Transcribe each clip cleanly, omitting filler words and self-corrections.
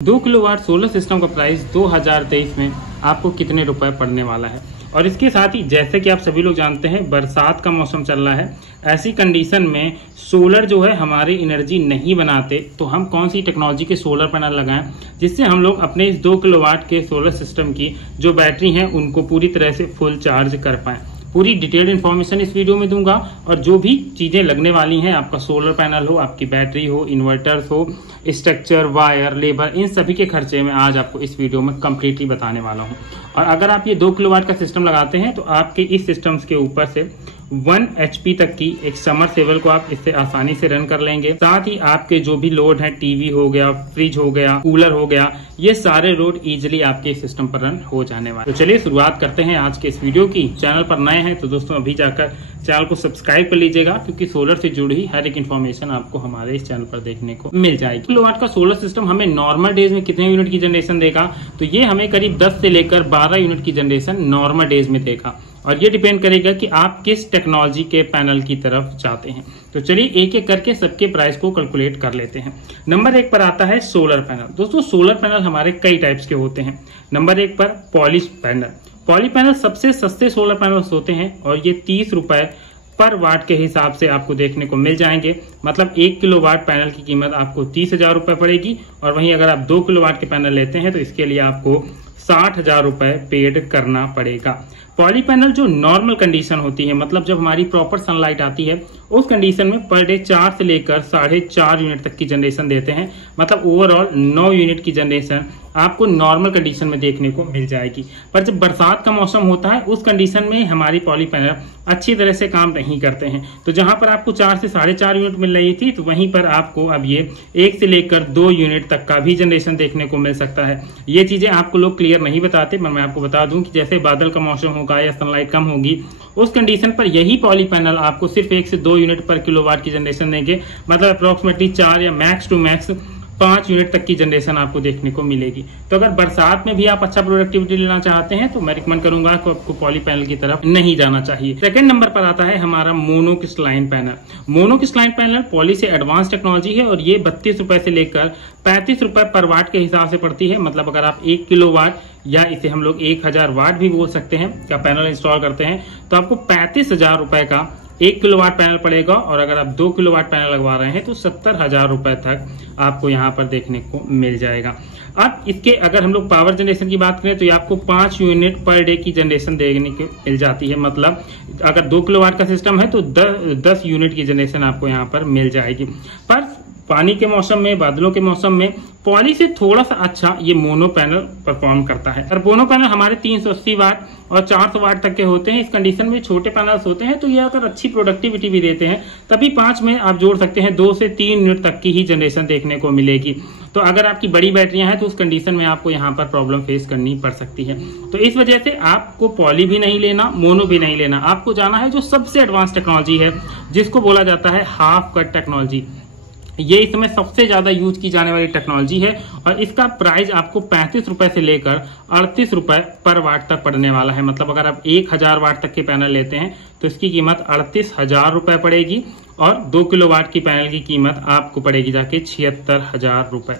2 kilowatt solar system का price 2023 में आपको कितने रुपए पड़ने वाला है। और इसके साथ ही जैसे कि आप सभी लोग जानते हैं बरसात का मौसम चल रहा है, ऐसी कंडीशन में सोलर जो है हमारी एनर्जी नहीं बनाते, तो हम कौन सी टेक्नोलॉजी के सोलर पैनल लगाएं जिससे हम लोग अपने इस 2 किलोवाट के सोलर सिस्टम की जो बैटरी है उनको पूरी तरह से फुल चार्ज कर पाएं। पूरी डिटेल्ड इन्फॉर्मेशन इस वीडियो में दूंगा और जो भी चीजें लगने वाली हैं, आपका सोलर पैनल हो, आपकी बैटरी हो, इन्वर्टर्स हो, स्ट्रक्चर, वायर, लेबर, इन सभी के खर्चे में आज आपको इस वीडियो में कंप्लीटली बताने वाला हूं। और अगर आप ये 2 किलोवाट का सिस्टम लगाते हैं तो आपके इस सिस्टम्स के ऊपर से 1 HP तक की एक समरसेबल को आप इससे आसानी से रन कर लेंगे। साथ ही आपके जो भी लोड है, टीवी हो गया, फ्रिज हो गया, कूलर हो गया, ये सारे लोड इजीली आपके सिस्टम पर रन हो जाने वाले। तो चलिए शुरुआत करते हैं आज के इस वीडियो की। चैनल पर नए हैं तो दोस्तों अभी जाकर चैनल को सब्सक्राइब कर लीजिएगा, क्योंकि सोलर से जुड़ी हर एक इन्फॉर्मेशन आपको हमारे इस चैनल पर देखने को मिल जाएगी। किलोवाट का सोलर सिस्टम हमें नॉर्मल डेज में कितने यूनिट की जनरेशन देगा, तो ये हमें करीब 10 से लेकर 12 यूनिट की जनरेशन नॉर्मल डेज में देगा। और ये डिपेंड करेगा कि आप किस टेक्नोलॉजी के पैनल की तरफ जाते हैं। तो चलिए एक एक करके सबके प्राइस को कैलकुलेट कर लेते हैं। नंबर 1 पर आता है सोलर पैनल। दोस्तों सोलर पैनल हमारे कई टाइप्स के होते हैं। नंबर 1 पर पॉली पैनल। पॉली पैनल सबसे सस्ते सोलर पैनल्स होते हैं और ये 30 रुपए पर वाट के हिसाब से आपको देखने को मिल जाएंगे। मतलब 1 किलोवाट पैनल की कीमत आपको 30,000 रुपए पड़ेगी। और वहीं अगर आप 2 किलोवाट के पैनल लेते हैं तो इसके लिए आपको 60,000 रुपए पेड करना पड़ेगा। पॉली पैनल जो नॉर्मल कंडीशन होती है, मतलब जब हमारी प्रॉपर सनलाइट आती है, उस कंडीशन में पर डे 4 से लेकर 4.5 यूनिट तक की जनरेशन देते हैं। मतलब ओवरऑल 9 यूनिट की जनरेशन आपको नॉर्मल कंडीशन में देखने को मिल जाएगी। पर जब बरसात का मौसम होता है उस कंडीशन में हमारी पॉली पैनल अच्छी तरह से काम नहीं करते हैं। तो जहां पर आपको 4 से 4.5 यूनिट मिल रही थी, तो वहीं पर आपको अब ये 1 से लेकर 2 यूनिट तक का भी जनरेशन देखने को मिल सकता है। ये चीजें आपको लोग क्लियर नहीं बताते, पर मैं आपको बता दूं कि जैसे बादल का मौसम होगा या सनलाइट कम होगी, उस कंडीशन पर यही पॉली पैनल आपको सिर्फ 1 से 2 यूनिट पर किलोवाट की जनरेशन देंगे। मतलब अप्रोक्सीमेटली 4 या मैक्स टू मैक्स 5 यूनिट तक की जनरेशन आपको देखने को मिलेगी। तो अगर बरसात में भी आप अच्छा प्रोडक्टिविटी लेना चाहते हैं तो मैं रिकमेंड करूंगा कि आपको पॉली पैनल की तरफ नहीं जाना चाहिए। सेकंड नंबर पर आता है हमारा monocrystalline panel. Monocrystalline panel poly से एडवांस टेक्नोलॉजी है और ये 32 रुपए से लेकर 35 रुपए पर वाट के हिसाब से पड़ती है। मतलब अगर आप 1 किलोवाट या इसे हम लोग 1000 वाट भी बोल सकते हैं का पैनल इंस्टॉल करते हैं तो आपको 35,000 रुपए का 1 किलोवाट पैनल पड़ेगा। और अगर आप 2 किलोवाट पैनल लगवा रहे हैं तो 70,000 रुपए तक आपको यहाँ पर देखने को मिल जाएगा। अब इसके अगर हम लोग पावर जनरेशन की बात करें तो ये आपको 5 यूनिट पर डे की जनरेशन देखने को मिल जाती है। मतलब अगर 2 किलोवाट का सिस्टम है तो 10 यूनिट की जनरेशन आपको यहाँ पर मिल जाएगी। पर पानी के मौसम में, बादलों के मौसम में पॉली से थोड़ा सा अच्छा ये मोनो पैनल परफॉर्म करता है। और मोनो पैनल हमारे 380 वाट और 400 वाट तक के होते हैं। इस कंडीशन में छोटे पैनल्स होते हैं तो ये अगर अच्छी प्रोडक्टिविटी भी देते हैं तभी 5 में आप जोड़ सकते हैं 2 से 3 यूनिट तक की ही जनरेशन देखने को मिलेगी। तो अगर आपकी बड़ी बैटरियां हैं तो उस कंडीशन में आपको यहाँ पर प्रॉब्लम फेस करनी पड़ सकती है। तो इस वजह से आपको पॉली भी नहीं लेना, मोनो भी नहीं लेना, आपको जाना है जो सबसे एडवांस टेक्नोलॉजी है जिसको बोला जाता है हाफ कट टेक्नोलॉजी। ये इस समय सबसे ज्यादा यूज की जाने वाली टेक्नोलॉजी है और इसका प्राइस आपको 35 रुपए से लेकर 38 रुपए पर वाट तक पड़ने वाला है। मतलब अगर आप 1000 वाट तक के पैनल लेते हैं तो इसकी कीमत 38,000 रुपए पड़ेगी और 2 किलोवाट की पैनल की कीमत आपको पड़ेगी जाके 76,000 रुपए।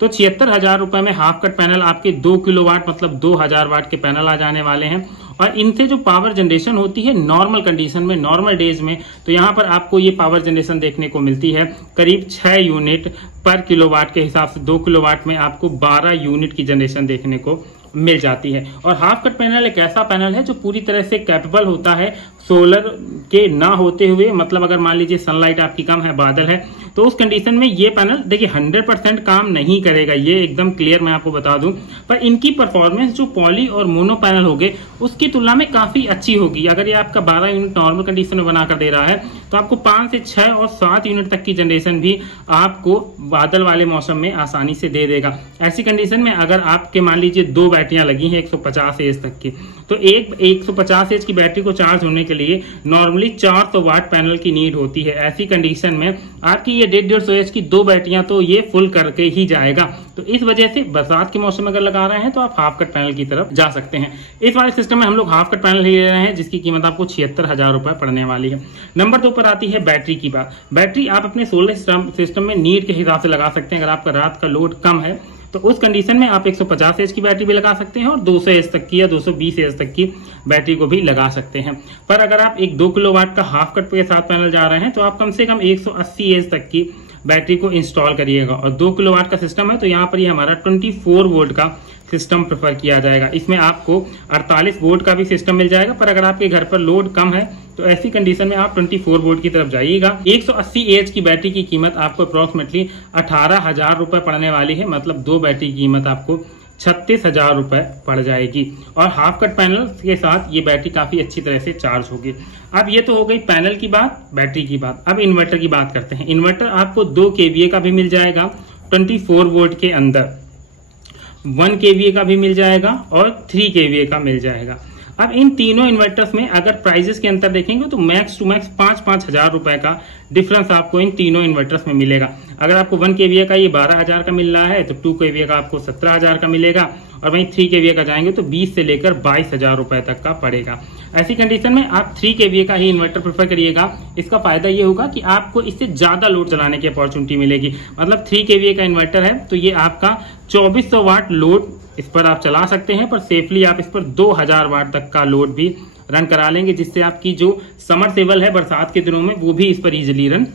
तो 76,000 रुपए में हाफ कट पैनल आपके 2 किलोवाट मतलब 2000 वाट के पैनल आ जाने वाले हैं। और इनसे जो पावर जनरेशन होती है नॉर्मल कंडीशन में, नॉर्मल डेज में, तो यहाँ पर आपको ये पावर जनरेशन देखने को मिलती है करीब 6 यूनिट पर किलोवाट के हिसाब से। 2 किलोवाट में आपको 12 यूनिट की जनरेशन देखने को मिल जाती है। और हाफ कट पैनल एक ऐसा पैनल है जो पूरी तरह से कैपेबल होता है सोलर के ना होते हुए। मतलब अगर मान लीजिए सनलाइट आपकी कम है, बादल है, तो उस कंडीशन में ये पैनल देखिए 100% काम नहीं करेगा, ये एकदम क्लियर मैं आपको बता दूं। पर इनकी परफॉर्मेंस जो पॉली और मोनो पैनल हो गए उसकी तुलना में काफी अच्छी होगी। अगर ये आपका 12 यूनिट नॉर्मल कंडीशन में बनाकर दे रहा है तो आपको 5 से 6 और 7 यूनिट तक की जनरेशन भी आपको बादल वाले मौसम में आसानी से दे देगा। ऐसी कंडीशन में अगर आपके मान लीजिए 2 बैटरियां लगी हैं 150 एच तक की, तो एक 150 एच की बैटरी को चार्ज होने के लिए नॉर्मली 400 वाट पैनल की नीड होती है। ऐसी कंडीशन में आपकी ये 150 एच की 2 बैटरियां तो ये फुल करके ही जाएगा। तो इस वजह से बरसात के मौसम में अगर लगा रहे हैं तो आप हाफ कट पैनल की तरफ जा सकते हैं। इस वाले सिस्टम में हम लोग हाफ कट पैनल ही ले रहे हैं जिसकी कीमत आपको 76,000 रुपए पड़ने वाली है। नंबर 2 पर आती है बैटरी की बात। बैटरी आप अपने सोलर सिस्टम में नीड के हिसाब से लगा सकते हैं। अगर आपका रात का लोड कम है तो उस कंडीशन में आप 150 एच की बैटरी भी लगा सकते हैं और 200 एच तक की या 220 एच तक की बैटरी को भी लगा सकते हैं। पर अगर आप एक 2 किलोवाट का हाफ कट के साथ पैनल जा रहे हैं तो आप कम से कम 180 एच तक की बैटरी को इंस्टॉल करिएगा। और 2 किलोवाट का सिस्टम है तो यहाँ पर ये हमारा 24 वोल्ट का सिस्टम प्रेफर किया जाएगा। इसमें आपको 48 वोल्ट का भी सिस्टम मिल जाएगा, पर अगर आपके घर पर लोड कम है तो ऐसी कंडीशन में आप 24 वोल्ट की तरफ जाइएगा। 180 एच की बैटरी की कीमत आपको अप्रोक्सीमेटली 18,000 रुपए पड़ने वाली है, मतलब 2 बैटरी की कीमत आपको 36,000 रुपए पड़ जाएगी। और हाफ कट पैनल के साथ ये बैटरी काफी अच्छी तरह से चार्ज होगी। अब ये तो हो गई पैनल की बात, बैटरी की बात। अब इन्वर्टर की बात करते हैं। इन्वर्टर आपको 2 kVA का भी मिल जाएगा 24 वोल्ट के अंदर, 1 kVA का भी मिल जाएगा और 3 kVA का मिल जाएगा। अब इन तीनों इन्वर्टर्स में अगर प्राइजेस के अंतर देखेंगे तो मैक्स टू मैक्स 5-5 हजार रुपए का डिफरेंस आपको इन तीनों इन्वर्टर्स में मिलेगा। अगर आपको 1 kVA का ये 12,000 का मिल रहा है तो 2 kVA का आपको 17,000 का मिलेगा, और वहीं 3 kVA का जाएंगे तो 20 से लेकर 22,000 रुपए तक का पड़ेगा। ऐसी कंडीशन में आप 3 kVA का ही इन्वर्टर प्रेफर करिएगा। इसका फायदा ये होगा कि आपको इससे ज्यादा लोड चलाने की अपॉर्चुनिटी मिलेगी। मतलब 3 kVA का इन्वर्टर है तो ये आपका 2400 वाट लोड इस पर आप चला सकते हैं, पर सेफली आप इस पर 2000 वाट तक का लोड भी रन करा लेंगे, जिससे आपकी जो समरसेबल है बरसात के दिनों में वो भी इस पर इजिली रन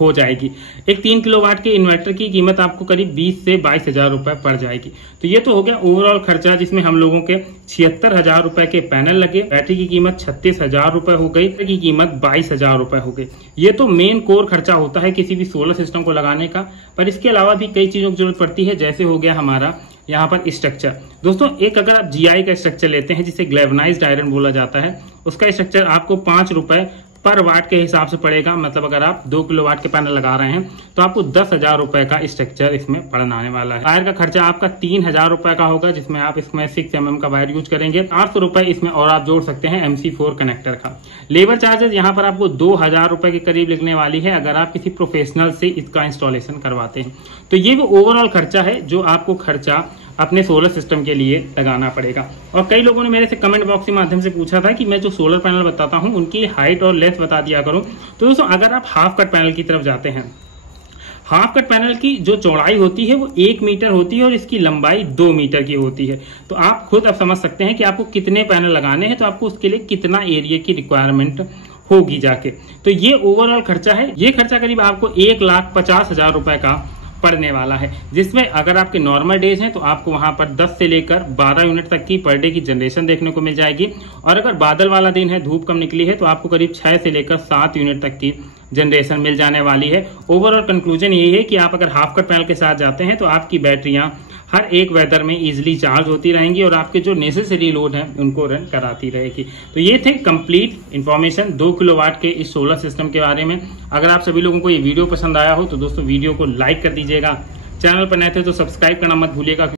हो जाएगी। एक 3 किलोवाट के इन्वर्टर की कीमत आपको करीब 20 से 22,000 रुपए पड़ जाएगी। तो ये तो हो गया ओवरऑल खर्चा, जिसमें हम लोगों के 76,000 रुपए के पैनल लगे, बैटरी की कीमत 36,000 रुपए हो गई, की कीमत 22,000 रुपए हो गई। ये तो मेन कोर खर्चा होता है किसी भी सोलर सिस्टम को लगाने का। पर इसके अलावा भी कई चीजों की जरूरत पड़ती है, जैसे हो गया हमारा यहाँ पर स्ट्रक्चर। दोस्तों एक अगर आप GI का स्ट्रक्चर लेते हैं जिसे ग्लैवनाइज्ड आयरन बोला जाता है, उसका स्ट्रक्चर आपको 5 रुपए पर वाट के हिसाब से पड़ेगा। मतलब अगर आप 2 किलोवाट के पैनल लगा रहे हैं तो आपको 10,000 रुपए का स्ट्रक्चर इसमें पड़ने आने वाला है। वायर का खर्चा आपका 3,000 रुपए का होगा, जिसमें आप इसमें 6 mm का वायर यूज करेंगे। 800 रुपए इसमें और आप जोड़ सकते हैं MC4 कनेक्टर का। लेबर चार्जेस यहाँ पर आपको 2,000 रुपए के करीब लगने वाली है अगर आप किसी प्रोफेशनल से इसका इंस्टॉलेशन करवाते हैं। तो ये वो ओवरऑल खर्चा है जो आपको खर्चा अपने सोलर सिस्टम के लिए लगाना पड़ेगा। और कई लोगों ने मेरे से कमेंट बॉक्स के माध्यम से पूछा था कि मैं जो सोलर पैनल बताता हूं उनकी हाइट और लेंथ बता दिया करूं। तो दोस्तों अगर आप हाफ कट पैनल की तरफ जाते हैं, हाफ कट पैनल की जो चौड़ाई होती है वो 1 मीटर होती है और इसकी लंबाई 2 मीटर की होती है। तो आप खुद अब समझ सकते हैं कि आपको कितने पैनल लगाने हैं, तो आपको उसके लिए कितना एरिया की रिक्वायरमेंट होगी जाके। तो ये ओवरऑल खर्चा है। ये खर्चा करीब आपको 1,50,000 रुपए का पड़ने वाला है, जिसमें अगर आपके नॉर्मल डेज हैं तो आपको वहां पर 10 से लेकर 12 यूनिट तक की पर डे की जनरेशन देखने को मिल जाएगी। और अगर बादल वाला दिन है, धूप कम निकली है, तो आपको करीब 6 से लेकर 7 यूनिट तक की जनरेशन मिल जाने वाली है। ओवरऑल कंक्लूजन यही है कि आप अगर हाफ कट पैनल के साथ जाते हैं तो आपकी बैटरियां हर एक वेदर में इजीली चार्ज होती रहेंगी और आपके जो नेसेसरी लोड है उनको रन कराती रहेगी। तो ये थे कंप्लीट इन्फॉर्मेशन 2 किलोवाट के इस सोलर सिस्टम के बारे में। अगर आप सभी लोगों को ये वीडियो पसंद आया हो तो दोस्तों वीडियो को लाइक कर दीजिएगा। चैनल पर नए थे तो सब्सक्राइब करना मत भूलिएगा।